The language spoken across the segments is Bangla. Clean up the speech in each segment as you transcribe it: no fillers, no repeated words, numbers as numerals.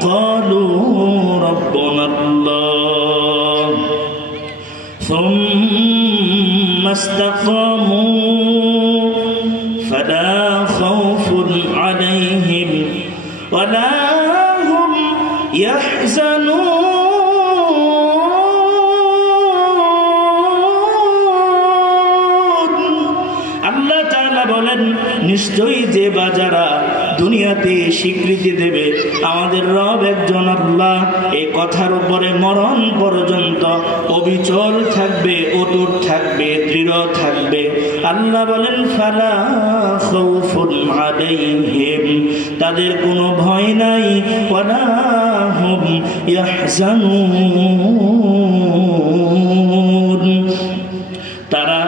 قالوا ربنا الله ثم استقاموا فلا خوف عليهم ولا هم يحزنون আল্লাহ তাআলা বলেন নিশ্চয়ই যে বাজারা দুনিয়াতে স্বীকৃতি দেবে আমাদের রব একজন আল্লাহ, এই কথার উপরে মরণ পর্যন্ত অবিচল থাকবে, অটুট থাকবে, দৃঢ় থাকবে। আল্লাহ বলেন ফালা খাউফুন আলাইহিম, তাদের কোনো ভয় নাই, ওয়ালা হুম ইয়াহজানুন, তারা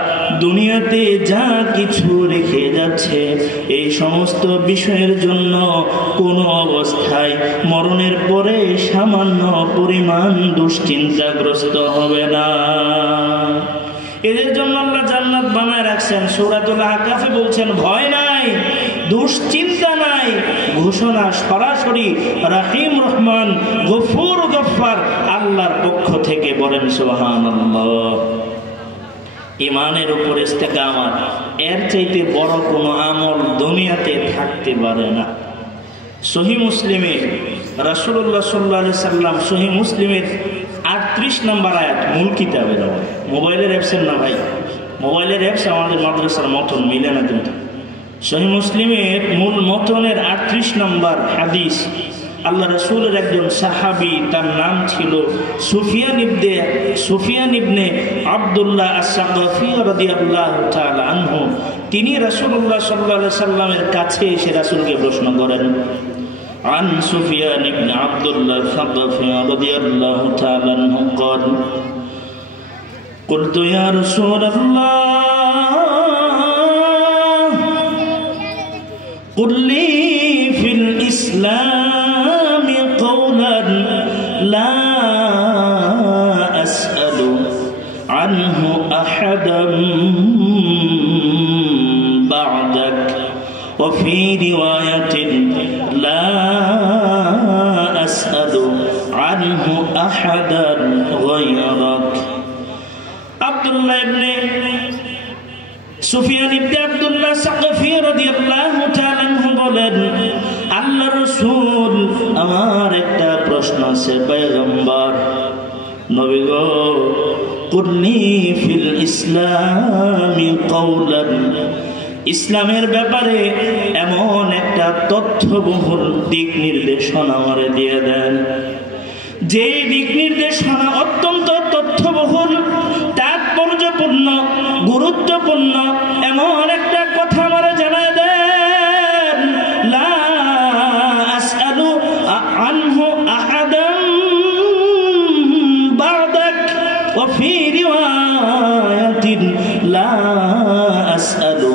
দুনিয়াতে যা কিছু রেখে যাচ্ছে এই সমস্ত বিষয়ের জন্য কোনো অবস্থায় মরণের পরে সামান্য পরিমাণ দুশ্চিন্তাগ্রস্ত হবে না। এদের জন্য আল্লাহ জান্নাত বানায় রাখছেন। সূরাতুল আহকাফে বলছেন ভয় নাই, দুশ্চিন্তা নাই, ঘোষণা সরাসরি রহিম রহমান গফুর গফফার আল্লাহর পক্ষ থেকে। বলেন সুবহানাল্লাহ। ইমানের উপর ইস্তেকামাত, এর চাইতে বড় কোনো আমল দুনিয়াতে থাকতে পারে না। সহিহ মুসলিমে রাসূলুল্লাহ সাল্লাল্লাহু আলাইহি সাল্লাম, সহিহ মুসলিমের 38 নম্বর আয়াত, মূল কিতাবের, মোবাইলের অ্যাপসের না ভাই, মোবাইলের অ্যাপস আমাদের মাদ্রাসার মতন মিলে না কিন্তু। সহিহ মুসলিমের মূল মতনের 38 নম্বর হাদিস, আল্লাহ রাসূলের একজন সাহাবী, তার নাম ছিল সুফিয়ান ইবনে আব্দুল্লাহ আস-সাকাফি রাদিয়াল্লাহু তাআলা আনহু। তিনি রাসূলুল্লাহ সাল্লাল্লাহু আলাইহি সাল্লামের কাছে এসে রাসূলকে প্রশ্ন করেন। عن سفيان بن عبد الله الثقفي رضي الله تعالى عنه قال قلت يا رسول الله قل لي في الإسلام قولا لا أسأل عنه أحدا بعدك وفي رواية لا أسأل عنه أحدا غيرك। আব্দুল্লাহ ইবনে সুফিয়ান ইবনে আব্দুল্লাহ সাকাফি রাদিয়াল্লাহু তাআলা আনহু বলেন, আল্লাহর রাসূল, আমার একটা প্রশ্ন আছে পয়গম্বর নবী গো, কুল্লি ফিল ইসলামি কওলান, ইসলামের ব্যাপারে এমন একটা তথ্যবহুল দিক নির্দেশনা আমারে দিয়ে দেন, যে দিক নির্দেশনা অত্যন্ত তথ্যবহুল, তাৎপর্যপূর্ণ, গুরুত্বপূর্ণ, এমন একটা কথা আমারে জানায় দেন। লা আসআলু আনহু আহাদান বা'দাক ওয়া ফি রিওয়ায়াতিন লা আসআলু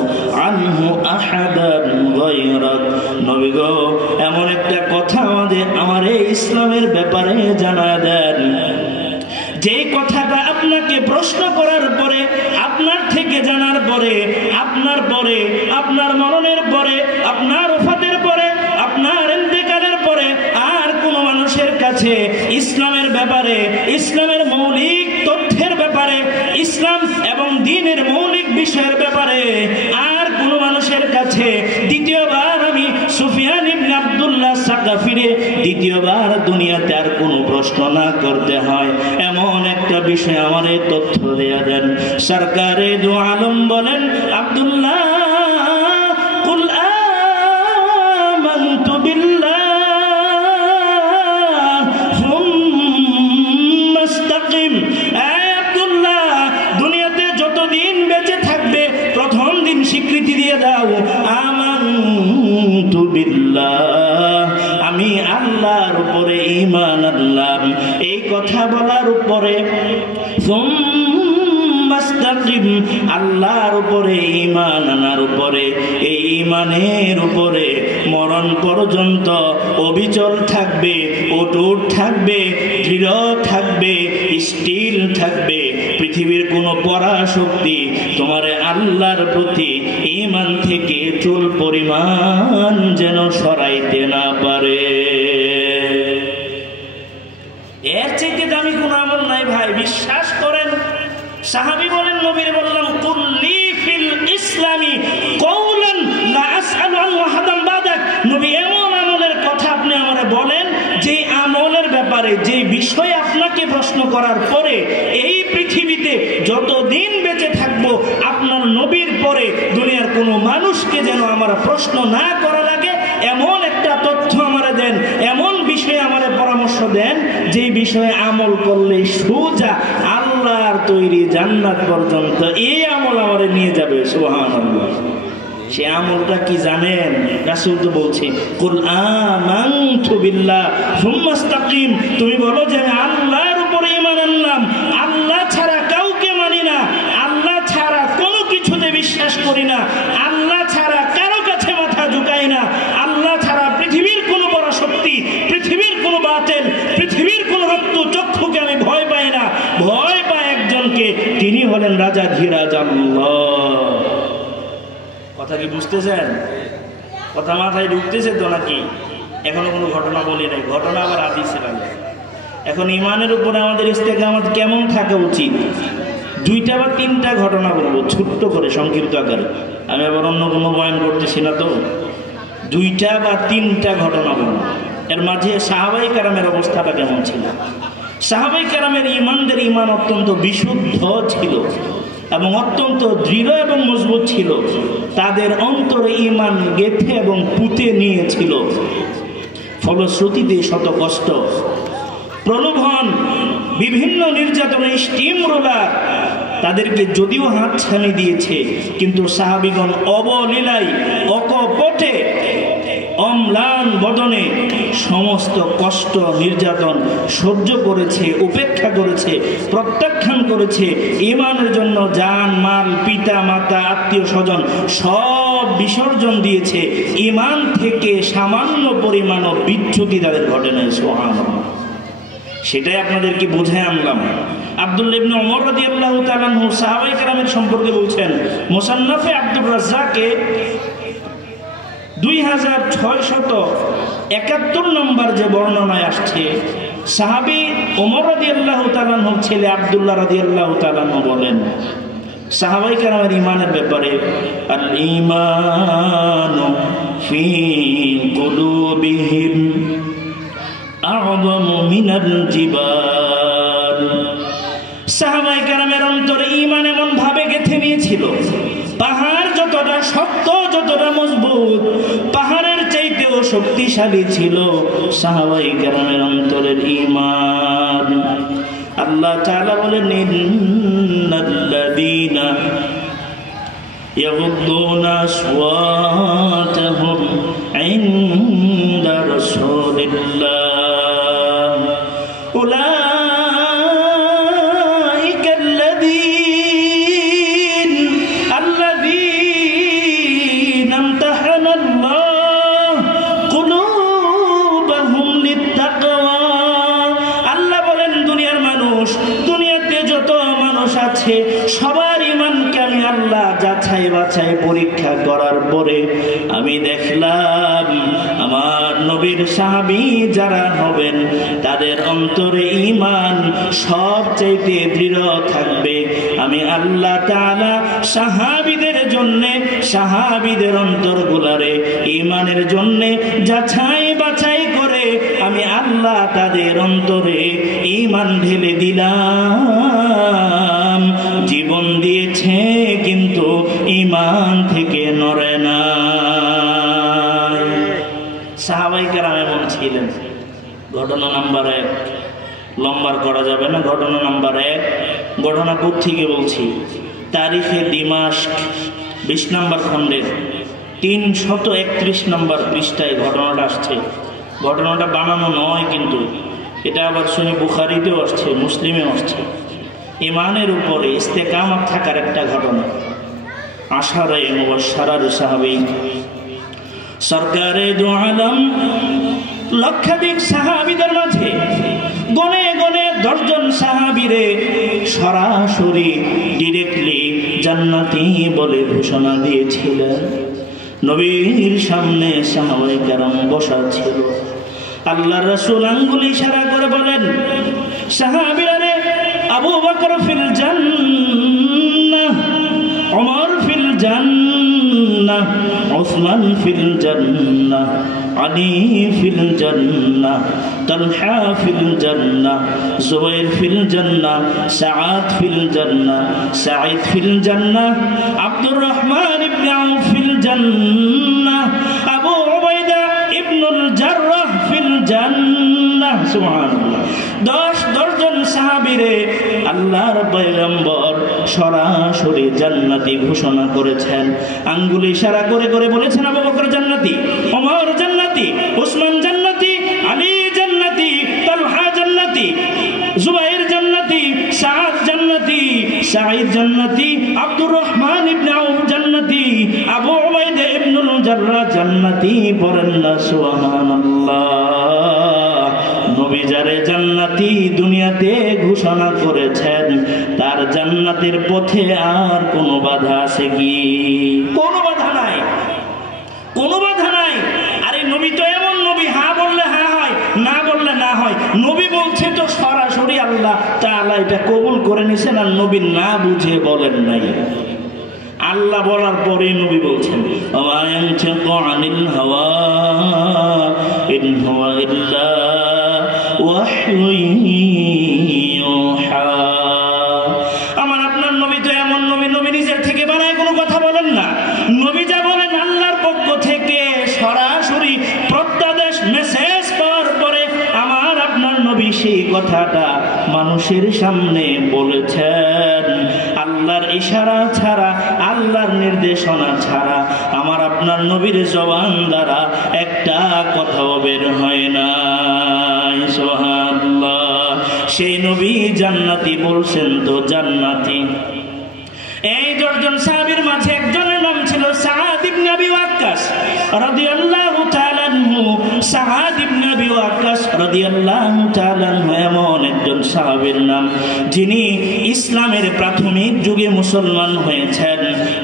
আনহু আহাদান গায়রাক। নবী গো, এমন একটা কথা আমার এই ইসলামের ব্যাপারে জানায় দেন, যে কথাটা আপনাকে প্রশ্ন করার পরে, আপনার থেকে জানার পরে, আপনার মরণের পরে, আপনার ওফাতের পরে, আপনার ইন্তেকালের পরে আর কোনো মানুষের কাছে ইসলামের ব্যাপারে, ইসলামের মৌলিক তথ্যের ব্যাপারে, ইসলাম এবং দ্বীনের মৌলিক বিষয়ের ব্যাপারে আর কোনো মানুষের কাছে দ্বিতীয়বার আমি সুফিয়ান ইবনে আব্দুল্লাহ সাকাফিরে দ্বিতীয়বার দুনিয়াতে আর কোনো প্রশ্ন না করতে হয়, এমন একটা বিষয় আমার এই তথ্য দেয়া দেন। সরকারে দু আলম বলেন, আব্দুল্লাহ কুল আমানতু বিল্লাহ সুম্মা ইসতাকিম। আব্দুল্লাহ, দুনিয়াতে যতদিন বেঁচে থাকবে প্রথম দিন স্বীকৃতি দিয়ে দাও, আমানতু বিল্লাহ, আমি আল্লাহর উপরে ঈমান আনলাম। এই কথা বলার উপরে আল্লাহর উপরে ঈমান আনার উপরে, এই ঈমানের উপরে মরণ পর্যন্ত অবিচল থাকবে, অটুট থাকবে, দৃঢ় থাকবে, স্থির থাকবে। পৃথিবীর কোনো পরাশক্তি তোমারে আল্লাহর প্রতি ঈমান থেকে চুল পরিমাণ যেন সরাইতে না পারে। বিশ্বাস করেন? সাহাবী বলেন, নবীর বললাম, কুল্লি ফিল ইসলামি কওলান লা আসআলু আন আহাদান বাদাক। নবী, এমন আমলের কথা আপনি আমারে বলেন যে আমলের ব্যাপারে, যে বিষয়ে আপনাকে প্রশ্ন করার পরে এই পৃথিবীতে যতদিন বেঁচে থাকবো আপনার নবীর পরে দুনিয়ার কোনো মানুষকে যেন আমার প্রশ্ন না করা লাগে, এমন একটা তথ্য আমারে দেন, এমন বিষয়ে আমারে পরামর্শ দেন যেই বিষয়ে আমল করলে সোজা আল্লাহর তৈরি জান্নাত পর্যন্ত এই আমল আমারে নিয়ে যাবে। সুবহানাল্লাহ। সে আমলটা কি জানেন? রাসূল তো বলছে, কুল আমানতু বিল্লাহ সুম্মা ইসতাকিম। তুমি বলো যে আমি আল্লাহর উপরে ঈমান আনলাম, আল্লাহ ছাড়া কাউকে মানি না, আল্লাহ ছাড়া কোনো কিছুতে বিশ্বাস করি না, আল্লাহ ছাড়া কারো কাছে মাথা ঝুঁকাই না, আল্লাহ ছাড়া পৃথিবীর কোনো বড় শক্তি, পৃথিবীর কোনো বাতিল, পৃথিবীর কোনো রক্ত চক্ষুকে আমি ভয় পাই না, ভয় পাই একজনকে, তিনি হলেন রাজা ধীরাজ আল্লাহ। কথা কি বুঝতেছেন? কথা মাথায় ঢুকতেছে তো নাকি? এখনো কোনো ঘটনা বলি নাই, ঘটনা আবার হাদিসে লাগে। এখন ইমানের উপরে আমাদের ইস্তেকামত কেমন থাকা উচিত? 2টা বা 3টা ঘটনা বলবো ছোট্ট করে, সংক্ষিপ্ত আকারে। আমি আবার অন্য কোনো বয়ান করতেছি না তো। 2টা বা 3টা ঘটনা বলবো। এর মাঝে সাহাবায়ে কেরামের অবস্থাটা কেমন ছিল? সাহাবায়ে কেরামের ইমানদের ইমান অত্যন্ত বিশুদ্ধ ছিল এবং অত্যন্ত দৃঢ় এবং মজবুত ছিল। তাদের অন্তরে ইমান গেঁথে এবং পুঁতে নিয়েছিল। ফলশ্রুতিতে শত কষ্ট, প্রলোভন, বিভিন্ন নির্যাতনের স্টিম রোলার তাদেরকে যদিও হাতছানি দিয়েছে, কিন্তু সাহাবীগণ অবলীলায়, অকপটে, অম্লান বদনে সমস্ত কষ্ট নির্যাতন সহ্য করেছে, উপেক্ষা করেছে, প্রত্যাখ্যান করেছে। ঈমানের জন্য জান মাল, পিতা মাতা, আত্মীয় স্বজন সব বিসর্জন দিয়েছে। ঈমান থেকে সামান্য পরিমাণও বিচ্যুতি তাদের ঘটে নাই। সুবহানাল্লাহ। সেটাই আপনাদেরকে বোঝায় আনলাম। আব্দুল্লাহ ইবনে ওমর রাদিয়াল্লাহু তাআলা আনহু সাহাবায়ে কেরামের সম্পর্কে বলছেন, মুসান্নাফে আব্দুর রাজ্জাকে 2671 নম্বর যে বর্ণনায় আসছে, সাহাবী ওমর রাদিয়াল্লাহু তাআলা আনহুর ছেলে আব্দুল্লাহ রাদিয়াল্লাহু তাআলা আনহু বলেন, সাহাবায়ে কেরামের ঈমানের ব্যাপারে, আল ঈমানু ফি কুলুবিহিম আ'যামু মিনাল জিবাল। সাহাবায়ে কেরামের অন্তরে ঈমান এমন ভাবে গেঁথে নিয়েছিল, পাহাড় যতটা শক্ত, যতটা মজবুত, পাহাড়ের চাইতেও শক্তিশালী ছিল সাহাবায়ে কেরামের অন্তরের ঈমান। আল্লাহ তাআলা বলেন, ইন্নাল্লাযীনা ইয়াগুদ্দুনা আসওয়াতাহুম ইনদা রাসূলিল্লাহ উলাইকা আল্লাযীনা ইমতাহানাল্লাহু কুলুবাহুম লিত্তাকওয়া। আল্লাহ বলেন, দুনিয়ার মানুষ, দুনিয়াতে যত মানুষ আছে সবার ঈমানকে আমি আল্লাহ যাচাই বাছাই পরীক্ষা করার পরে আমি দেখলাম আমার নবীর সাহাবী যারা হবেন তাদের অন্তরে ঈমান সবচাইতে দৃঢ় থাকবে। আমি আল্লাহ তাআলা সাহাবীদের জন্য, সাহাবীদের অন্তরগুলারে ঈমানের জন্য যাচাই বাছাই করে আমি আল্লাহ তাদের অন্তরে ঈমান ঢেলে দিলাম। জীবন দিয়েছে কিন্তু ঈমান থেকে নড়ে না। সাহাবায়ে কেরাম এমন ছিলেন। ঘটনা নাম্বার 1, লম্বা করা যাবে না। ঘটনা নাম্বার 1, ঘটনা কোত্থেকে বলছি? তারিখে দিমাশক 20 নম্বর খণ্ডের 331 নম্বর পৃষ্ঠায় ঘটনাটা আসছে। ঘটনাটা বানানো নয়, কিন্তু এটা আবার সহিহ বুখারীতেও আসছে, মুসলিমেও আসছে। ঈমানের উপরে ইস্তেকামত থাকার একটা ঘটনা। আশারে মুবাশশারার সাহাবী সরকারে দু আলম, লক্ষাধিক সাহাবীদের মাঝে গনে গনে 10 জন সাহাবীরে সরাসরি ডিরেক্টলি জান্নাতি বলে ঘোষণা দিয়েছিলেন। নবীর সামনে সাহাবায়ে কেরাম বসা ছিল। আল্লাহর রাসূল আঙ্গুল ইশারা করে বলেন, সাহাবীরা রে, আবু বকর ফিল জান্নাহ, ওমর ফিল জান্নাহ, উসমান ফিল জান্নাহ, আলী ফিল জান্নাহ, তালহা ফিল জান্নাহ, জুবাইর ফিল জান্নাহ, সাআদ ফিল জান্নাহ, সাঈদ ফিল জান্নাহ, আব্দুর রহমান ইবনে আউফ ফিল জান্নাহ, আবু উবাইদা ইবনুল জাররাহ ফিল জান্নাহ। সুবহানাল্লাহ। 10 জন সাহাবীরে আল্লাহর পয়গম্বর সরাসরি জান্নাতি ঘোষণা করেছেন। আঙ্গুলে ইশারা করে করে বলেছেন আবু বকর জান্নাতি, ওমর জান্নাতি, উসমান জান্নাতি, আলী জান্নাতি, তালহা জান্নাতি, জুবাইর জান্নাতি, সাআদ জান্নাতি, সাঈদ জান্নাতি, আব্দুর রহমান ইবনে আউফ জান্নাতি, আবু উবাইদা ইবনুল জাররাহ জান্নাতি। পড়েন না সুবহানাল্লাহ। নবী যারে জান্নাতি দুনিয়াতে ঘোষণা করেছেন, তার জান্নাতের পথে আর কোনো বাধা আছে কি? কোনো বাধা নাই, কোনো বাধা নাই। আরে নবী তো এমন নবী, হ্যাঁ বললে হ্যাঁ হয়, না বললে না হয়। নবী বলছে তো সরাসরি আল্লাহ তাআলা এটা কবুল করে নিছেন, আর নবী না বুঝে বলেন নাই। আল্লাহ বলার পরে নবী বলছেন ওয়া ইয়ানতিকু আনিল হাওয়া ইন হুয়া ইল্লা ওয়াহয়ুন ইউহা। আমার আপনার নবী তো এমন নবী, নবী নিজের থেকে বানায় কোনো কথা বলেন না। নবী যা বলেন আল্লাহর পক্ষ থেকে সরাসরি প্রত্যাদেশ মেসেজ পাওয়ার পরে আমার আপনার নবী সেই কথাটা মানুষের সামনে বলেছেন। আল্লাহর ইশারা ছাড়া, আল্লাহর নির্দেশনা ছাড়া আমার আপনার নবীর জবান দ্বারা একটা কথাও বের হয় না। সুবহানাল্লাহ। সেই নবী জান্নাতি বলছেন তো জান্নাতি। এই 10 জন সাহাবীর মাঝে একজনের নাম ছিল সাআদ ইবনে আবি ওয়াক্কাস রাদিয়াল্লাহু তাআলা আনহু। সাআদ ইবনে আবি ওয়াক্কাস রাদিয়াল্লাহু তাআলা আনহু এমন একজন সাহাবীর নাম, যিনি ইসলামের প্রাথমিক যুগে মুসলমান হয়েছেন।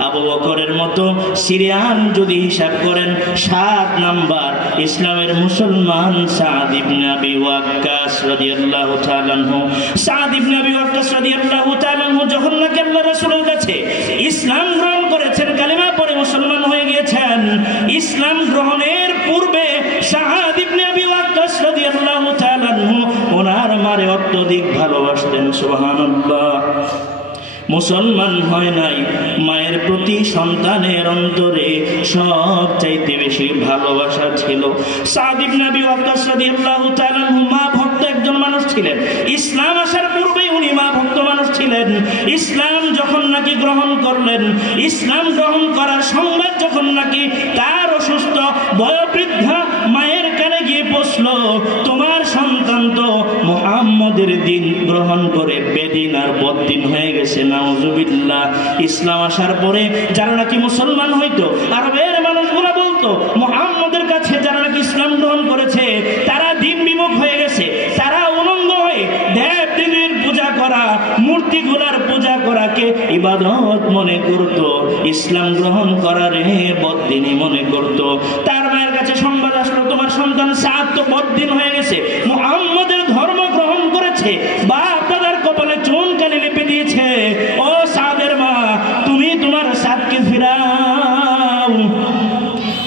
আবু বকরের মতো সিরিয়ান যদি হিসাব করেন 7 নাম্বার ইসলামের মুসলমান সাআদ ইবনে আবি ওয়াক্কাস রাদিয়াল্লাহু তাআলা আনহু। সাআদ ইবনে আবি ওয়াক্কাস রাদিয়াল্লাহু তাআলা আনহু যখন নাকি আল্লাহর রাসূলের কাছে ইসলাম গ্রহণ করেছেন, কালিমা পড়ে মুসলমান হয়ে গিয়েছেন, ইসলাম গ্রহণের পূর্বে সাআদ ইবনে আবি ওয়াক্কাস রাদিয়াল্লাহু তাআলা আনহু ওনার মারে অত্যধিক ভালোবাসতেন। সুবহানাল্লাহ। মুসলমান হয় নাই, মায়ের প্রতি সন্তানের অন্তরে সবচাইতে বেশি ভালোবাসা ছিল। সাআদ ইবনে আবি ওয়াক্কাস রাদিয়াল্লাহু তাআলা আনহু মা ভক্ত একজন মানুষ ছিলেন। ইসলাম আসার পূর্বেই উনি মা ভক্ত মানুষ ছিলেন। ইসলাম যখন নাকি গ্রহণ করলেন, ইসলাম গ্রহণ করার সংবাদ যখন নাকি তার অসুস্থ বয়োবৃদ্ধা মায়ের কানে গিয়ে পৌঁছলো, তোমার সন্তান তো মুহাম্মদের দিন গ্রহণ করে বেদিন আর বদ্দিন হয়ে গেছে। নাউজুবিল্লাহ। ইসলাম আসার পরে যারা নাকি মুসলমান হইতো, আরবের মানুষগুলো বলতো মুহাম্মদের কাছে যারা নাকি ইসলাম গ্রহণ করেছে তারা দিন বিমুখ হয়ে গেছে, তারা উলঙ্গ হয়ে দেব দেবীর পূজা করা, মূর্তিগুলার পূজা করাকে ইবাদত মনে করত, ইসলাম গ্রহণ করারে বদ্দিনী মনে করত। তার মায়ের কাছে সংবাদ আসলো, তোমার সন্তান সাআদ তো বদ্দিন হয়ে গেছে, মুহাম্মদের ধর্ম গ্রহণ করেছে, বাপ দাদার কপালে চুনকালি লেপে দিয়েছে। ও সাআদের মা, তুমি তোমার সাদকে ফিরাও,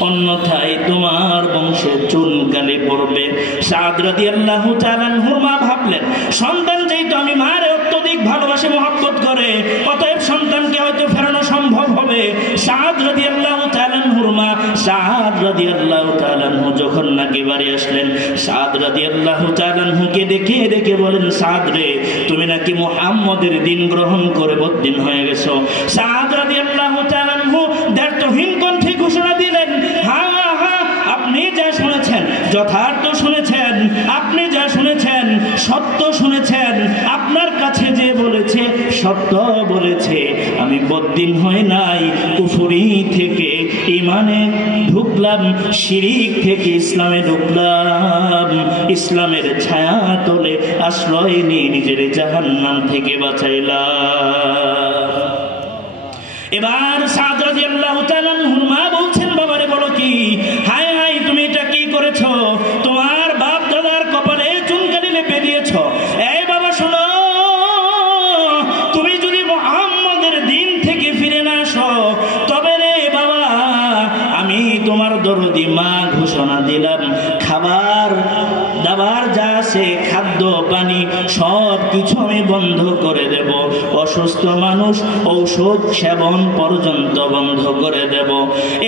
অন্যথায় তোমার বংশে চুনকালি পড়বে। সাআদ রাদিয়াল্লাহু তাআলা আনহুর মা ভাবলেন, সন্তান যেহেতু আমি মারে অত্যধিক ভালোবাসে, মহব্বত করে, অতএব সন্তানকে হয়তো ফেরানো সম্ভব হবে। সাআদ রাদিয়াল্লাহু তাআলা আনহুর মা সাআদ রাদিয়াল্লাহু তাআলা আনহু যখন নাকি বাড়ি আসলেন, সাআদ রাদিয়াল্লাহু তাআলা আনহুকে দেখে দেখে বলেন, সাআদ রে, তুমি নাকি মুহাম্মদের দিন গ্রহণ করে বদ্দিন হয়ে গেছো। সাআদ রাদিয়াল্লাহু তাআলা আনহু দ্ব্যর্থহীন কণ্ঠে ঘোষণা দিলেন, হ্যাঁ হ্যাঁ, আপনি যা শুনেছেন যথার্থ শুনেছেন, আপনি যা শুনেছেন সত্য শুনেছেন, আপনার কাছে যে বলেছে সত্য বলেছে। আমি বদ্দিন হয় নাই, কুফরি থেকে ঈমানে ঢুকলাম, শিরিক থেকে ইসলামে ঢুকলাম, ইসলামের ছায়া তলে আশ্রয় নিয়ে নিজের জাহান্নাম থেকে বাঁচাইলাম। এবার সাআদ রাদিয়াল্লাহু তাআলা আনহুর মা বলছেন, বাবারে বলো কি, হায় হায় তুমি এটা কি করেছো, তোমার বাপ দাদার কপালে চুনকালি লেপে দিয়েছো। এই বাবা শোনো, খাবার যা আছে খাদ্য পানি সব কিছু আমি বন্ধ করে দেব। অসুস্থ মানুষ ঔষধ সেবন পর্যন্ত বন্ধ করে দেব।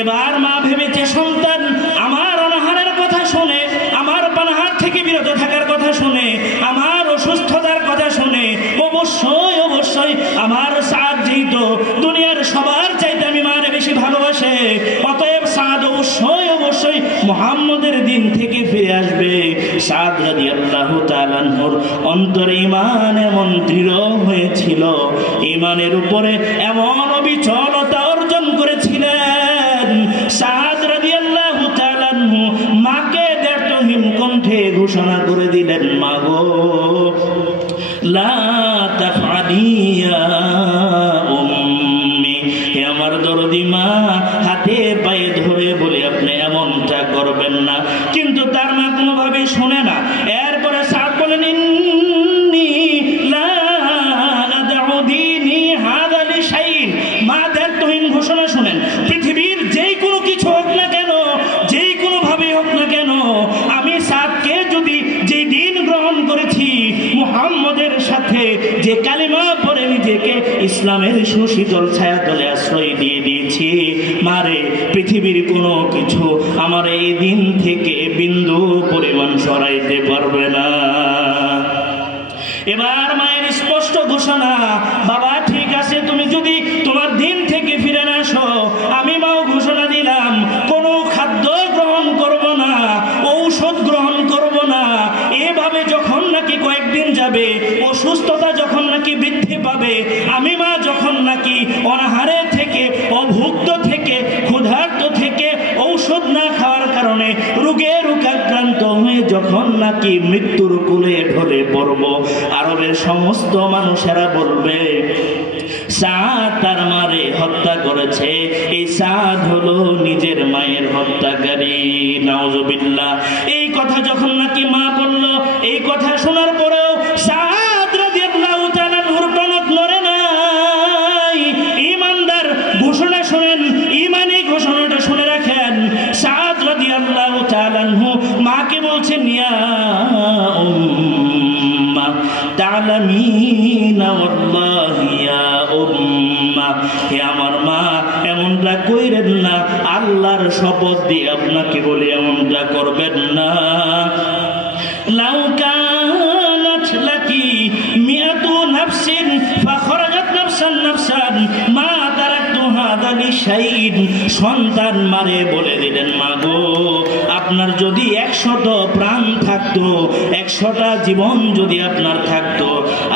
এবার মা ভেবেছে সন্তান আমার অনাহারের কথা শুনে, আমার পানাহার থেকে বিরত থাকার কথা শুনে, আমার অসুস্থতার কথা শুনে অবশ্যই অবশ্যই আমার সাদ যেহেতু দুনিয়ার সবার চাইতে আমি মারে বেশি ভালোবাসে, অতএব সাদ অবশ্যই অবশ্যই মুহাম্মদের দিন থেকে ফিরে আসবে। সাদ রাদিয়াল্লাহু তাআলা আনহুর অন্তরে ঈমান এমন দৃঢ় হয়েছিল, ঈমানের উপরে এমন অবিচলতা অর্জন করেছিলেন। সাদ রাদিয়াল্লাহু তাআলা আনহু মাকে দ্ব্যর্থহীন কণ্ঠে ঘোষণা করে দিলেন, মা গো লা তাফআলি ইয়া উম্মি, হে আমার দরদি মা, হাতে পায়ে ধরে বলে আপনি এমনটা করবেন না। কিন্তু তার মা কোনোভাবেই শোনে না। এরপরে সাদ বলেন, ইন্নী লা আদউ দীনি হাযা লিশাইইন। মা দ্ব্যর্থহীন ঘোষণা শুনেন, পৃথিবীর যেই কোনো কিছু হোক না কেন, যেই কোনো ভাবে হোক না কেন, আমি সাদকে যদি যেই দিন গ্রহণ করেছি, মুহাম্মদের সাথে যে কালিমা পড়ে নিজেকে ইসলামের সুশীতল ছায়াতলে আশ্রয় দিয়ে দিয়েছি, মারে পৃথিবীর কোনো কিছু আমার এই দিন থেকে বিন্দু পরিমাণ সরাইতে পারবে না। এবার মায়ের স্পষ্ট ঘোষণা, বাবা ঠিক আছে, তুমি যদি তোমার দিন থেকে ফিরে না আসো, আমি মাও ঘোষণা দিলাম কোনো খাদ্য গ্রহণ করব না, ঔষধ গ্রহণ করব না। এভাবে যখন নাকি কয়েকদিন যাবে, অসুস্থতা যখন নাকি বৃদ্ধি পাবে, আমি মা যখন নাকি অনাহারে থেকে, অভুক্ত থেকে, ক্ষুধার্ত থেকে, ঔষধ না খাওয়ার কারণে রোগে রোগাক্রান্ত হয়ে যখন নাকি মৃত্যুর কোলে ঢলে পড়ব, আরবের সমস্ত মানুষেরা বলবে সাদ তার মারে হত্যা করেছে, এই সাদ হলো নিজের মায়ের হত্যাকারী। নাউজুবিল্লাহ। এই কথা যখন নাকি মা বলল, এই কথা শোনার পরেও সাদ রাদিয়াল্লাহু তাআলা আনহুর টনক নড়ে নাই। ঈমানদার ঘোষণা শুনেন, ঈমানি ঘোষণাটা শুনে রাখেন। সাদ রাদিয়াল্লাহু তাআলা আনহু মাকে বলছেন, ইয়া উম্মা তা'লামিনা ওয়াল্লাহি ইয়া উম্মা, হে আমার মা এমনটা কইরেন না, আল্লাহর শপথ দিয়ে আপনাকে বলে এমনটা করবেন না। লাউ কানাত লাকি মিয়াতু নাফসিন ফাখরাজাত নাফসান মা তারাকতু হাযা লিশাইইন। সন্তান মারে বলে দিলেন, মা গো আপনার যদি 100টা প্রাণ থাকতো, 100টা জীবন যদি আপনার থাকতো,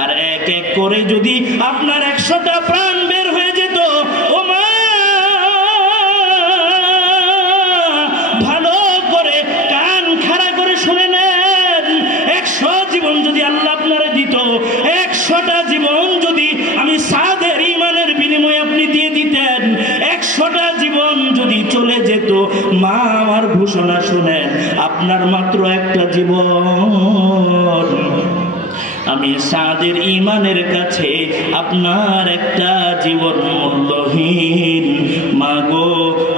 আর এক এক করে যদি আপনার 100টা প্রাণ বের হয়ে যেত, ও মা ভালো করে কান খাড়া করে শুনে নেন, 100 জীবন যদি আল্লাহ আপনারে দিত, 100টা জীবন যদি আমি সাদের ঈমানের বিনিময়ে আপনি দিয়ে দিতেন, 100টা জীবন যদি চলে যেত, মা আমার ঘোষণা শুনেন, আপনার মাত্র একটা জীবন, আমি সাদের ঈমানের কাছে আপনার একটা জীবন মূল্যহীন। মাগো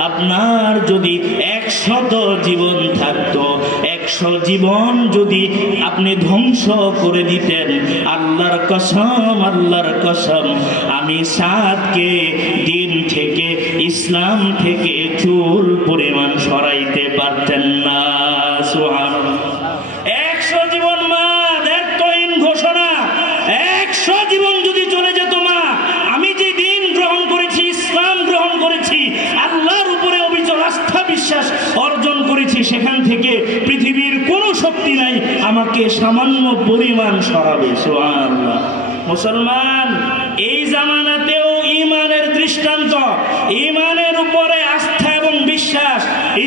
আপনার যদি 100 জীবন থাকতো, 100 জীবন যদি আপনি ধ্বংস করে দিতেন, আল্লাহর কসম, আল্লাহর কসম, আমি সাদকে দিন থেকে, ইসলাম থেকে চুল পরিমাণ সরাইতে পারতেন না। সুবহানাল্লাহ। 100 জীবন মা দ্ব্যর্থহীন ঘোষণা, 100 জীবন যদি চলে যেত, মা আমি যে দিন গ্রহণ করেছি, ইসলাম গ্রহণ করেছি, আল্লাহর উপরে অবিচল আস্থা বিশ্বাস অর্জন করেছি, সেখান থেকে পৃথিবীর কোনো শক্তি নাই আমাকে সামান্য পরিমাণ সরাবে। সুবহানাল্লাহ। মুসলমান, এই জামানাতেও ঈমানের দৃষ্টান্ত, ঈমানের উপরে আস্থা এবং বিশ্বাস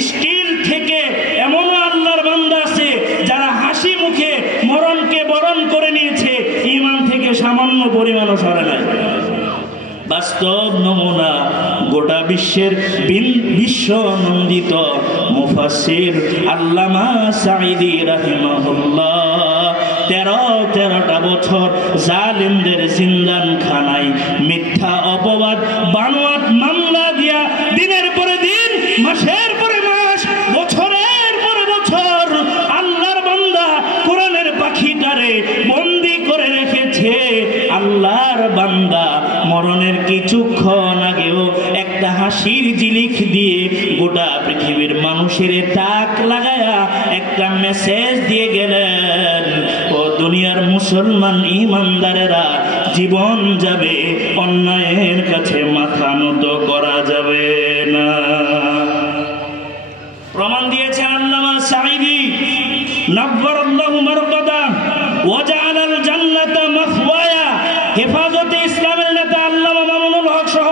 স্টিল থেকে এমনও আল্লাহর বান্দা আছে যারা হাসি মুখে মরণকে বরণ করে নিয়েছে, ঈমান থেকে সামান্য পরিমাণও সরে নাই। বাস্তব নমুনা গোটা বিশ্বের বিশ্ব নন্দিত মুফাসসির আল্লামা সাঈদী রাহিমাহুল্লাহ 13টা বছর জালিমদের জিন্দানখানায় মিথ্যা অপবাদ, বানোয়াট মামলা দিয়া দিনের পরে দিন, মাসের পরে মাস, বছরের পরে বছর আল্লাহর বান্দা কারাগারে বন্দি করে রেখেছে। আল্লাহর বান্দা মরণের কিছুক্ষণ আগেও একটা হাসির জিলিক দিয়ে গোটা পৃথিবীর মানুষের টাক লাগায়া একটা মেসেজ দিয়ে গেলেন, ও দুনিয়ার মুসলমান ইমানদারেরা, জীবন যাবে, অন্যায়ের কাছে মাথা নত করা যাবে না। প্রমাণ দিয়েছেন আল্লামা সাঈদী নাব্বারাল্লাহু মারকাদা ওয়া জাআলাল জান্নাতা মাসওয়ায়া। হেফাজতে ইসলামের নেতা আল্লামা মামুনুল হক সহ,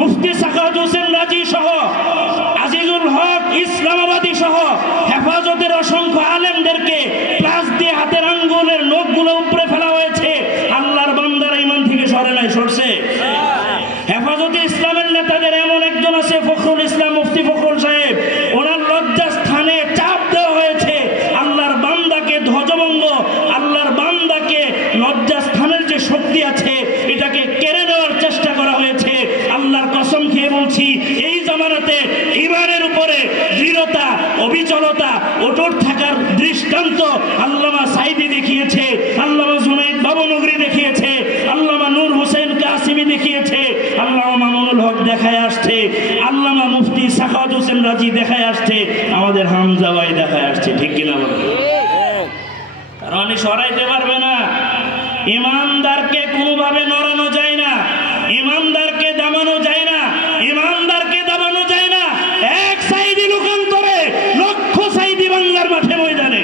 মুফতি সাখাওয়াত হোসেন রাজি সহ, আজিজুল হক ইসলামাবাদী সহ হেফাজতের অসংখ্য আলেমদেরকে প্লাস দিয়ে হাতের আঙ্গুলের নখগুলো উপরে ফেলা হয়েছে। আল্লাহর বান্দারা ঈমান থেকে সরে নাই, সরছে। হেফাজতে ইসলামের নেতাদের এমন একজন আছে, ফখরুল ইসলাম মুফতি ফখরুল সাহেব, ওনার লজ্জা স্থানে চাপ দেওয়া হয়েছে। আল্লাহর বান্দাকে ধ্বজভঙ্গ, আল্লাহর বান্দাকে লজ্জা স্থানের যে শক্তি আছে এটাকে কেড়ে নেওয়ার চেষ্টা করা হয়েছে। আল্লাহর কসম খেয়ে বলছি, এই জামানাতে ঈমানের উপরে দৃঢ়তা, অবিচলতা, অটুট থাকার দৃষ্টান্ত আল্লামা সাঈদী দেখিয়েছে, আল্লামা জুনাইদ বাবনগরী দেখিয়েছে, আল্লামা নূর হোসেন কাসিমি দেখিয়েছে, আল্লামা মামুনুল হক দেখায় আসছে, আল্লামা মুফতি সাখাওয়াত হোসেন রাজি দেখায় আসছে, আমাদের হামজা ভাই দেখায় আসছে। ঠিক কিনা বলেন? কারণ উনি সরাইতে পারবে না। ইমানদারকে কোনোভাবে নড়ানো যায় না, ইমানদারকে দামানো যায় না, ইমানদারকে দাবানো যায় না। এক সাঈদী লোকান্তরে লক্ষ সাঈদী বাংলার মাঠে ময়দানে।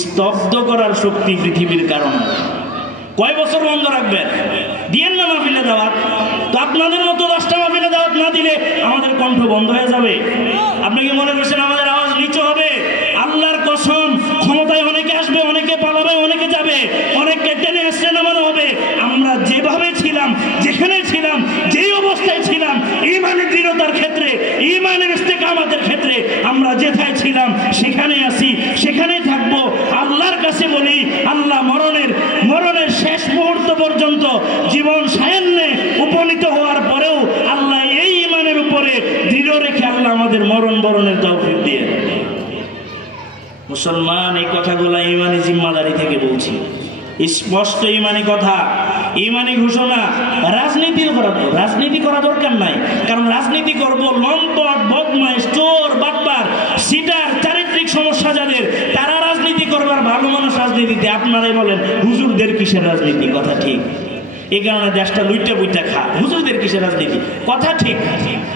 স্তব্ধ করার শক্তি পৃথিবীর কারণে। কয় বছর বন্ধ রাখবেন? দিয়েন না মাহফিলে দাওয়াত। তো আপনাদের মতো 10টা মাহফিলে দাওয়াত না দিলে আমাদের কণ্ঠ বন্ধ হয়ে যাবে। আপনি কি মনে করছেন আমাদের আওয়াজ নিচু হবে? আল্লাহর কসম, ক্ষমতায় অনেকে আসবে, অনেকে পালাবে, অনেকে যাবে, অনেককে টেনে আসছে নামানো হবে। আমরা যেভাবে ছিলাম, যেখানে ছিলাম, যেই অবস্থায় ছিলাম, ঈমানের দৃঢ়তার ক্ষেত্রে, ঈমানের ইস্তেকামাতের ক্ষেত্রে আমরা যেথায় ছিলাম সেখানে আছি, সেখানেই থাকবো। আল্লাহর কাছে বলি, আল্লাহ মরণের শেষ মুহূর্ত পর্যন্ত জীবন সায়ান্নে উপনীত হওয়ার পরেও আল্লাহ এই ঈমানের উপরে দৃঢ় রেখে আল্লাহ আমাদের মরণ বরণের তৌফিক দিয়ে। মুসলমান, এই কথাগুলো ঈমানি জিম্মাদারি থেকে বলছি, স্পষ্ট ঈমানি কথা, ঈমানি ঘোষণা। রাজনীতি করা দরকার নাই, কারণ রাজনীতি করবো লম্পট, বদমাইশ, চোর, বাটপার, সিটার, চারিত্রিক সমস্যা যাদের, তারা রাজনীতি করবার। ভালো মানুষ রাজনীতিতে, আপনারাই বলেন হুজুরদের কিসের রাজনীতি? কথা ঠিক। এই কারণে দেশটা লুইটা বুইটা খা। হুজুরদের কিসের রাজনীতি? কথা ঠিক।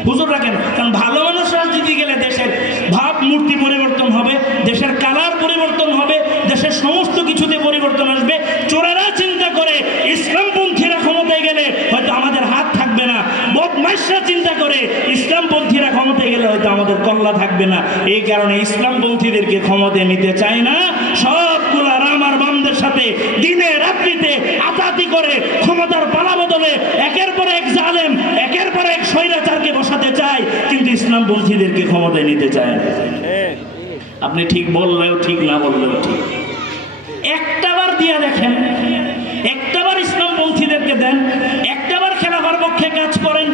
হুজুররা কেন? কারণ ভালো মানুষ রাজনীতি গেলে দেশের ভাব মূর্তি পরিবর্তন হবে, দেশের কালার পরিবর্তন হবে, দেশের সমস্ত কিছুতে পরিবর্তন আসবে। চোরেরা চিন্তা করে ইসলামপন্থীরা ক্ষমতায় গেলে হয়তো আমাদের হাত থাকবে না, বদমাইশরা চিন্তা করে ইসলামপন্থীরা ক্ষমতায় গেলে হয়তো আমাদের কল্লা থাকবে না। এই কারণে ইসলামপন্থীদেরকে ক্ষমতায় নিতে চায় না। সবগুলা রাম আর বামদের সাথে দিনে রাত্রিতে আতাতি করে ক্ষমতার পালা বদলে একের পর এক জালেম, একের পর এক স্বৈরাচারকে বসাতে চায়, কিন্তু ইসলামপন্থীদেরকে ক্ষমতায় নিতে চায় না। আপনি ঠিক বললেও ঠিক, না বললেও ঠিক। একটাবার দিয়া দেখেন, একটাবার ইসলামপন্থীদেরকে দেন, একটাবার খেলাফার পক্ষে কাজ করেন,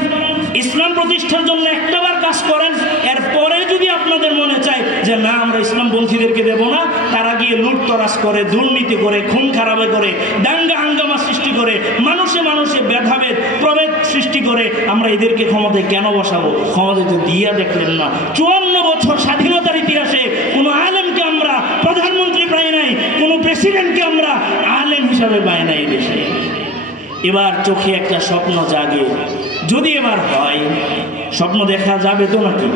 ইসলাম প্রতিষ্ঠার জন্য একটাবার কাজ করেন। এরপরে যদি আপনাদের মনে চায় যে না, আমরা ইসলামপন্থীদেরকে দেব না, তারা গিয়ে লুটতরাজ করে, দুর্নীতি করে, খুন খারাপে করে, দাঙ্গা হাঙ্গামা সৃষ্টি করে, মানুষে মানুষে ভেদাভেদ প্রভেদ সৃষ্টি করে, আমরা এদেরকে ক্ষমতায় কেন বসাবো? ক্ষমতায় তো দিয়া দেখলেন না। 54 বছর স্বাধীনতার ইতিহাসে কোনো আলেমকে আমরা প্রধানমন্ত্রী পাই নাই, কোনো প্রেসিডেন্টকে আমরা আলেম হিসাবে পাই নাই দেশে। এবার চোখে একটা স্বপ্ন জাগে, যদি এবার হয়, স্বপ্ন দেখা যাবে তো নাকি?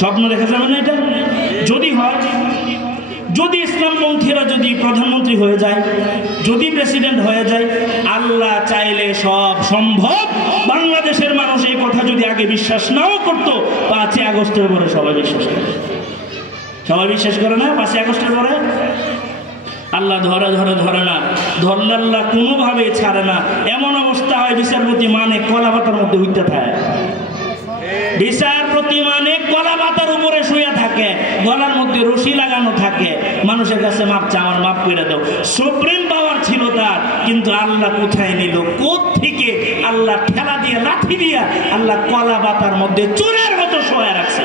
স্বপ্ন দেখা যাবে না এটা? যদি হয়, যদি ইসলামপন্থীরা যদি প্রধানমন্ত্রী হয়ে যায়, যদি প্রেসিডেন্ট হয়ে যায়, আল্লাহ চাইলে সব সম্ভব। বাংলাদেশের মানুষ এই কথা যদি আগে বিশ্বাস নাও করতো, 5 আগস্টের পরে সবাই বিশ্বাস করে। সবাই বিশ্বাস করে না? 5 আগস্টের পরে আল্লাহ ধরে না, ধরলে আল্লাহ কোনোভাবে ছাড়ে না। এমন অবস্থা হয় বিচারপতি মানে কলা পাতার মধ্যে উঠতে থাকে, বিচারপতি মানে কলা পাতার উপরে শুয়ে থাকে, গলার মধ্যে রশি লাগানো থাকে, মানুষের কাছে মাপ চা, আমার মাপ করে দাও। সুপ্রিম পাওয়ার ছিল তার, কিন্তু আল্লাহ কোথায় নিল? কোত্থেকে আল্লাহ ঠেলা দিয়ে, লাঠি দিয়ে আল্লাহ কলা পাতার মধ্যে চোরের মতো শোয়া রাখছে।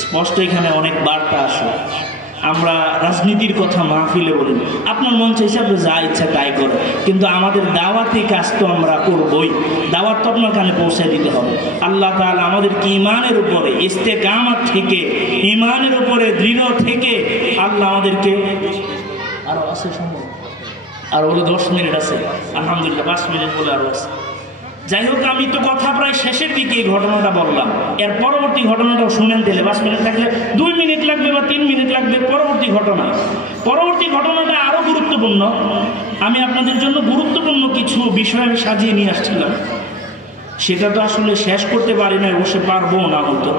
স্পষ্ট এখানে অনেক বার্তা আসে। আমরা রাজনীতির কথা মাহফিলে বলি, আপনার মন চাইছে আপনি যা ইচ্ছা তাই করে, কিন্তু আমাদের দাওয়াতি কাজ তো আমরা করবই। দাওয়াত তো আপনার কানে পৌঁছে দিতে হবে। আল্লাহ তাআলা আমাদেরকে ঈমানের উপরে ইস্তেকামাত থেকে, ঈমানের উপরে দৃঢ় থেকে আল্লাহ আমাদেরকে আরো আছে সম্ভব আর বলে 10 মিনিট আছে, আলহামদুলিল্লাহ 5 মিনিট বলে আরো আছে। যাই হোক, আমি তো কথা প্রায় শেষের দিকে এই ঘটনাটা বললাম, এর পরবর্তী ঘটনাটাও শুনেন দিলে 5 মিনিট লাগলে 2 মিনিট লাগবে বা 3 মিনিট লাগবে। পরবর্তী ঘটনাটা আরো গুরুত্বপূর্ণ। আমি আপনাদের জন্য গুরুত্বপূর্ণ কিছু বিষয় আমি সাজিয়ে নিয়ে আসছিলাম, সেটা তো আসলে শেষ করতে পারি না, বসে পারবো না হতো।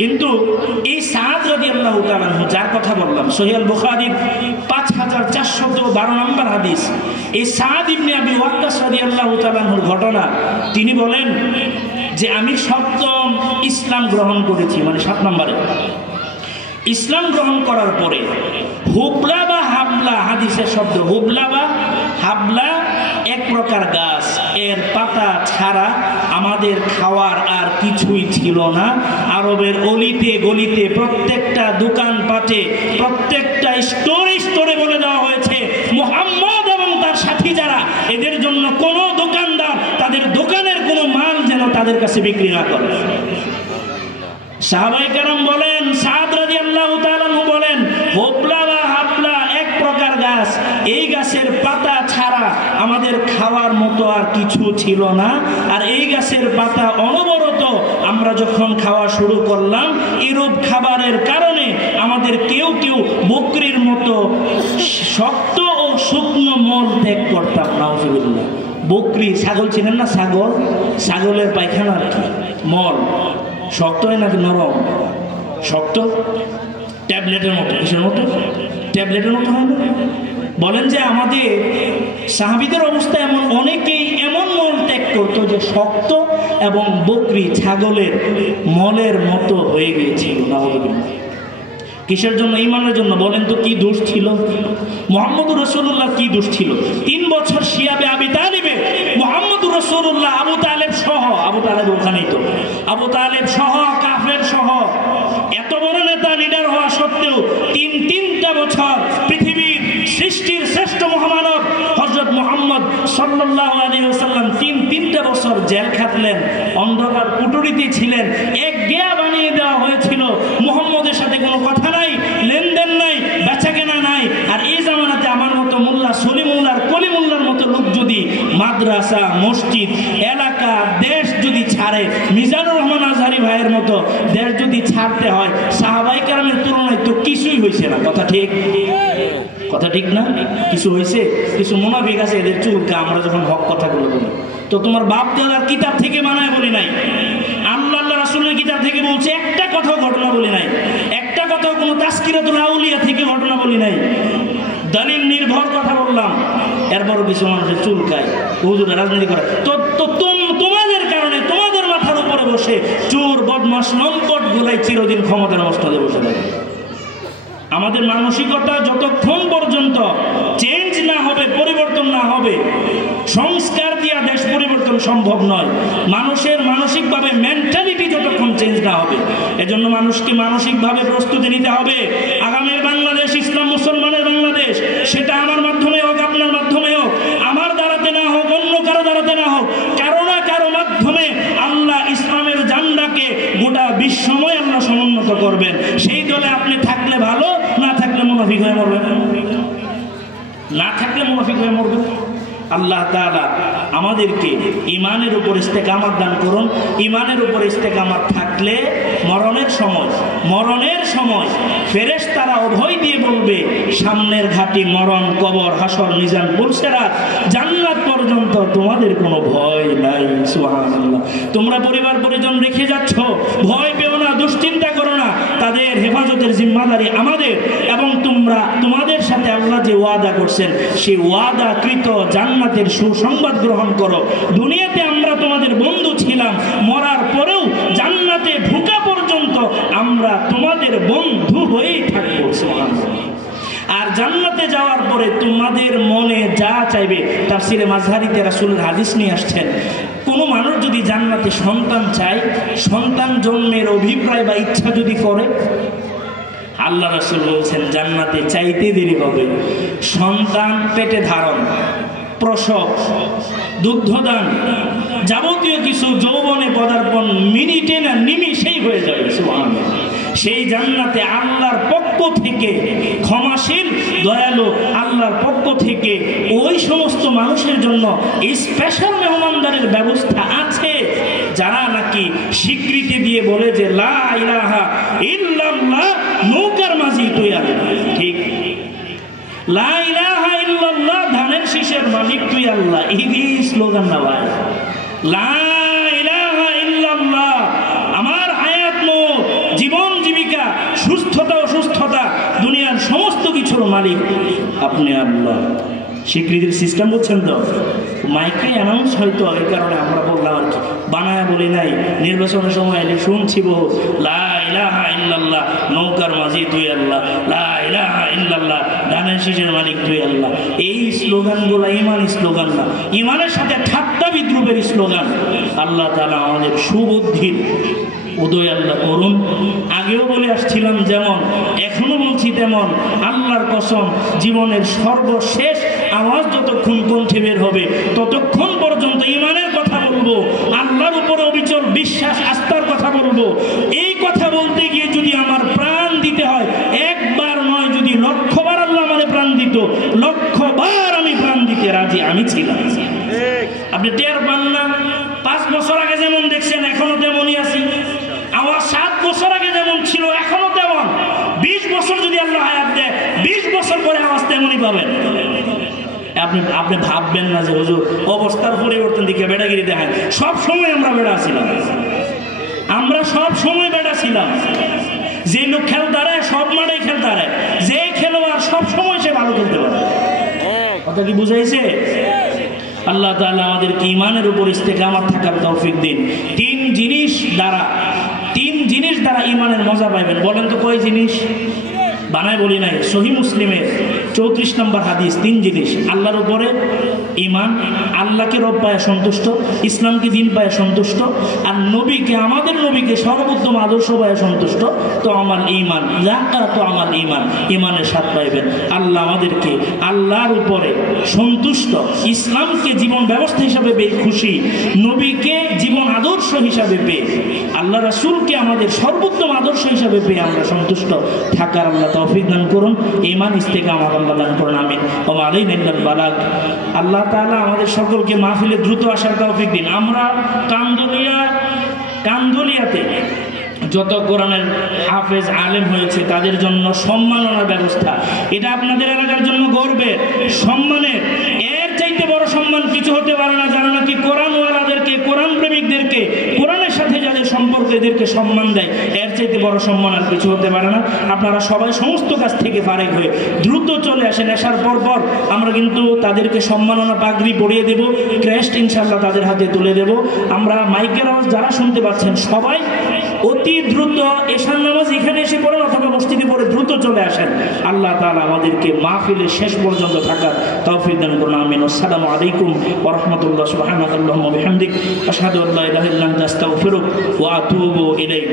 কিন্তু এই সাদ রাদিয়াল্লাহু তাআলা আনহু যার কথা বললাম, সহিহ আল বুখারীর 5412 নম্বর হাদিস, এই সাদ ইবনে আবি ওয়াক্কাস রাদিয়াল্লাহু তাআলা আনহুর ঘটনা। তিনি বলেন যে আমি সপ্তম ইসলাম গ্রহণ করেছি, মানে 7 নম্বরে ইসলাম গ্রহণ করার পরে হুবলা বা হাবলা, হাদিসের শব্দ হুবলা বা হাবলা এক প্রকার গাছ, এর পাতা ছাড়া আমাদের খাওয়ার আর কিছুই ছিল না। আরবের অলিতে গলিতে, প্রত্যেকটা দোকানপাটে, প্রত্যেকটা স্টোরে বলে দেওয়া হয়েছে মুহাম্মদ এবং তার সাথী যারা, এদের জন্য কোনো দোকানদার তাদের দোকানের কোনো মাল যেন তাদের কাছে বিক্রি না করে। সাহাবায়ে কেরাম বলেন, সাদ রাদিয়াল্লাহু তাআলা আনহু বলেন, হুবলা বা হাবলা এক প্রকার গাছ, এই গাছের পাতা ছাড়া আমাদের খাওয়ার মতো আর কিছু ছিল না। আর এই গাছের পাতা অনবরত আমরা যখন খাওয়া শুরু করলাম, এরূপ খাবারের কারণে আমাদের কেউ বকরির মতো শক্ত ও শুকনো মল ত্যাগ করতাম। নাউজুবিল্লাহ। বকরি, ছাগল চিনেন না? ছাগলের পায়খানার কি মল শক্ত হয় নাকি নরম? শক্ত, ট্যাবলেটের মতো। কিসের মতো? ট্যাবলেটের মতো হয় না? বলেন যে আমাদের সাহাবীদের অবস্থা এমন, অনেকেই এমন মল ত্যাগ করতো যে শক্ত এবং বকরি, ছাগলের মলের মতো হয়ে গিয়েছিল। কিসের জন্য? ঈমানের জন্য। বলেন তো কি দোষ ছিল মুহাম্মদুর রাসূলুল্লাহ? কি দোষ ছিল? 3 বছর শিয়াবে আবি তালিবে মুহাম্মদুর রাসূলুল্লাহ, আবু তালেব সহ, আবু তালেব ওখানেই তো, আবু তালেব সহ, কাফের সহ, এত বড় নেতা লিডার হওয়া সত্ত্বেও তিনটা বছর পৃথিবীর সৃষ্টির শ্রেষ্ঠ মহামানব হযরত মুহাম্মদ সাল্লাল্লাহু আলাইহি ওয়াসাল্লাম তিনটা বছর জেল খাটলেন, অন্ধকার কুটুরিতে ছিলেন, এক গেয়া বানিয়ে দেওয়া হয়েছিল। মুহাম্মদের সাথে কোনো কথা নাই, লেনদেন নাই, বেচাকেনা নাই। আর এই জামানাতে আমার মতো মোল্লা সলিমুল্লাহর কলিমুল্লাহর মতো লোক যদি মাদ্রাসা, মসজিদ, এলাকা, দেশ যদি ছাড়ে, মিজানুর রহমান আজহারি ভাইয়ের মতো দেশ যদি ছাড়তে হয়, সাহাবায়ে কেরামের তুলনায় তো কিছুই হয়েছে না। কথা ঠিক না? কিছু হয়েছে? কিছু মুনাফিক আছে, এদের চুলকে আমরা যখন হক কথাগুলো বলি, তো তোমার বাপ দাদার কিতাব থেকে বানায় বলি নাই, আল্লাহ রাসূলের কিতাব থেকে বলছে, একটা কথাও ঘটনা বলি নাই, একটা কথাও কোনো তাসকিরাতুল আউলিয়া থেকে ঘটনা বলি নাই, দলিল নির্ভর কথা বললাম। এরপরও কিছু মানুষের চুলকায়, হুজুর রাজনীতি করে। তো তোমাদের কারণে তোমাদের মাথার উপরে বসে চোর, বদমাশ, লম্পট গুলাই চিরদিন ক্ষমতার মস্তদে বসে থাকে। আমাদের মানসিকতা যতক্ষণ পর্যন্ত চেঞ্জ না হবে, পরিবর্তন না হবে, সংস্কার দিয়া দেশ পরিবর্তন সম্ভব নয়। মানুষের মানসিকভাবে মেন্টালিটি যতক্ষণ চেঞ্জ না হবে, এজন্য মানুষকে মানসিকভাবে প্রস্তুতি নিতে হবে। আগামীর বাংলাদেশ ইসলাম মুসলমানের বাংলাদেশ, সেটা আমার মাধ্যমে হোক, আপনার মাধ্যমে হোক, আমার দ্বারাতে না হোক, অন্য কারো দ্বারাতে না হোক, কারো না কারো মাধ্যমে আল্লাহ ইসলামের জান্ডাকে গোটা বিশ্বময় আল্লাহ সমুন্নত করবেন। সেই দলে আপনি থাকলে ভালো, না থাকলে মুনাফিক হয়ে মরবেন, না থাকলে মুনাফিক হয়ে মরবেন। আল্লাহ তাআলা আমাদেরকে ঈমানের উপর ইস্তেকামাত দান করুন। ঈমানের উপর ইস্তেকামাত থাকলে মরণের সময় ফেরেশতারা অভয় দিয়ে বলবে, সামনের ঘাটি মরণ, কবর, হাসর, মিজান, পুলসিরাত, জান্নাত পর্যন্ত তোমাদের কোনো ভয় নাই। সুবহানাল্লাহ। তোমরা পরিবার পরিজন রেখে যাচ্ছ, ভয় পেও না, দুশ্চিন্তা করো না, তাদের হেফাজতের জিম্মাদারি আমাদের। এবং তোমাদের সাথে আল্লাহ যে ওয়াদা করছেন, সেই ওয়াদাকৃত জান্নাতের সুসংবাদ গ্রহণ করো। দুনিয়াতে আমরা তোমাদের বন্ধু ছিলাম, মরার পরেও জান্নাতে ঢোকা পর্যন্ত আমরা তোমাদের বন্ধু হয়েই থাকবো। সুবহানাল্লাহ। আর জান্নাতে যাওয়ার পরে তোমাদের মনে যা চাইবে, তাফসিরে মাযহারিতে রাসূলের হাদিস নিয়ে আসছেন, কোনো মানুষ যদি জান্নাতে সন্তান চায়, সন্তান জন্মের অভিপ্রায় বা ইচ্ছা যদি করে, আল্লাহ রাসূল বলছেন জান্নাতে চাইতে দেরি হবে, সন্তান পেটে ধারণ, প্রসব, দুগ্ধদান, যাবতীয় কিছু যৌবনে পদার্পণ মিনিটে না নিমিষেই হয়ে যাবে। সুবহানাল্লাহ। সেই জান্নাতে আল্লাহর পক্ষ থেকে ক্ষমাশীল দয়ালু আল্লাহর পক্ষ থেকে ওই সমস্ত মানুষের জন্য স্পেশাল মেহমানদারের ব্যবস্থা আছে যারা নাকি স্বীকৃতি দিয়ে বলে যে লা ইলাহা ইল্লাল্লাহ, নৌকার মাঝি তুই আল্লাহ। ঠিক, লা ইলাহা ইল্লাল্লাহ, ধানের শীষের মালিক তুই আল্লাহ। এই স্লোগান না ভাই, লা ইলাহা ইল্লাল্লাহ, আমার হায়াত মত, জীবন জীবিকা, সুস্থতা অসুস্থতা, দুনিয়ার সমস্ত কিছুর মালিক আপনি আল্লাহ। স্বীকৃতির সিস্টেম বলছেন তো, মাইকে অ্যানাউন্স হয়তো এই কারণে আমরা বললাম আর কি, বানায় বলি নাই। নির্বাচনের সময় এলে শুনছি বহু, লা ইলাহা ইল্লাল্লাহ, নৌকার মাঝি তুই আল্লাহ, লা ইলাহা ইল্লাল্লাহ, ধানের শীষের মালিক তুই আল্লাহ। এই স্লোগানগুলো ইমান স্লোগান না, ইমানের সাথে ঠাট্টা বিদ্রুপের স্লোগান। আল্লাহ তাআলা আমাদের সুবুদ্ধির উদয় আল্লাহ করুন। আগেও বলে আসছিলাম যেমন, এখনো বলছি তেমন, আল্লাহর কসম জীবনের সর্বশেষ আওয়াজ যতক্ষণ কণ্ঠে বের হবে ততক্ষণ পর্যন্ত ইমানের কথা বলবো, আল্লাহর উপরে অবিচল বিশ্বাস আস্থার কথা বলবো। এই কথা বলতে গিয়ে যদি আমার প্রাণ দিতে হয়, একবার নয়, যদি লক্ষবার আল্লাহ আমারে প্রাণ দিত, লক্ষবার আমি প্রাণ দিতে রাজি আমি ছিলাম। আপনি টের পান না? 5 বছর আগে যেমন দেখছেন এখনো তেমনই আছি। আওয়াজ 7 বছর আগে যেমন ছিল এখনো তেমন। 20 বছর যদি আল্লাহ হায়াত দেয়, 20 বছর পরে আওয়াজ তেমনই পাবেন। আপনি ভাববেন না যে হুজুর অবস্থার পরিবর্তন দিকে বেড়াগিরি দেখায়। সব সময় আমরা বেড়া ছিলাম, আমরা সব সময় বেড়া ছিলাম। যে লোক খেলতারায় সব মাঠেই খেলতারায়, যে খেলোয়াড় সব সময় সে ভালো খেলতে পারে। কথা কি বুঝাইছে? আল্লাহ তাআলা আমাদেরকে ঈমানের উপর ইস্তেকামত থাকার তৌফিক দিন। তিন জিনিস দ্বারা ঈমানের মজা পাইবেন। বলেন তো কয় জিনিস? বানায় বলি নাই, সহিহ মুসলিমের 34 নম্বর হাদিস। 3 জিনিস: আল্লাহর উপরে ঈমান, আল্লাহকে রব পায় সন্তুষ্ট, ইসলামকে দিন পায় সন্তুষ্ট, আর নবীকে, আমাদের নবীকে সর্বোত্তম আদর্শ পায় সন্তুষ্ট। তো আমার ঈমান যাকা, তো আমার ঈমান, ঈমানের স্বাদ পাইবেন। আল্লাহ আমাদেরকে আল্লাহর উপরে সন্তুষ্ট, ইসলামকে জীবন ব্যবস্থা হিসাবে পেয়ে খুশি, নবীকে জীবন আদর্শ হিসাবে পেয়ে, আল্লাহ রাসূলকে আমাদের সর্বোত্তম আদর্শ হিসাবে পেয়ে আমরা সন্তুষ্ট থাকার আল্লাহ তৌফিক দান করুন। ঈমান ইস্তেকামত আল্লাহ দান করুন, আমিন। ওয়া আলাইনা ইল্লাল বালাগ। আল্লাহ তাআলা আমাদের সকলকে মাহফিলে দ্রুত আসার তৌফিক দিন। আমরা কান্দুলিয়াতে যত কোরআনের হাফেজ আলেম হয়েছে তাদের জন্য সম্মাননার ব্যবস্থা, এটা আপনাদের এলাকার জন্য গর্বের, সম্মানের। এর চাইতে বড় সম্মান কিছু হতে পারে না। যারা নাকি কোরআনওয়ালাদেরকে, কোরআন প্রেমিকদেরকে, কোরআনের সাথে যাদের সম্পর্ক, এদেরকে সম্মান দেয়, এর চাইতে বড় সম্মান আর কিছু হতে পারে না। আপনারা সবাই সমস্ত কাজ থেকে ফারেক হয়ে দ্রুত চলে আসেন। আসার পর আমরা কিন্তু তাদেরকে সম্মাননা পাগড়ি পরিয়ে দেব, ক্রেস্ট ইনশাআল্লাহ তাদের হাতে তুলে দেব। আমরা মাইকের আওয়াজ যারা শুনতে পাচ্ছেন সবাই অতি দ্রুত এশার নামাজ এখানে এসে পড়েন অথবা মসজিদে পড়ে দ্রুত চলে আসেন। আল্লাহ তাআলা আমাদেরকে মাহফিলের শেষ পর্যন্ত থাকার তৌফিক দান করুন, আমিন। আসসালামু আলাইকুম ওয়া রাহমাতুল্লাহ। সুবহানাকাল্লাহুম্মা ওয়া বিহামদিক, আশহাদু আল্লা ইলাহা ইল্লা আনতা, আস্তাগফিরুক ওয়া আতুবু ইলাইক।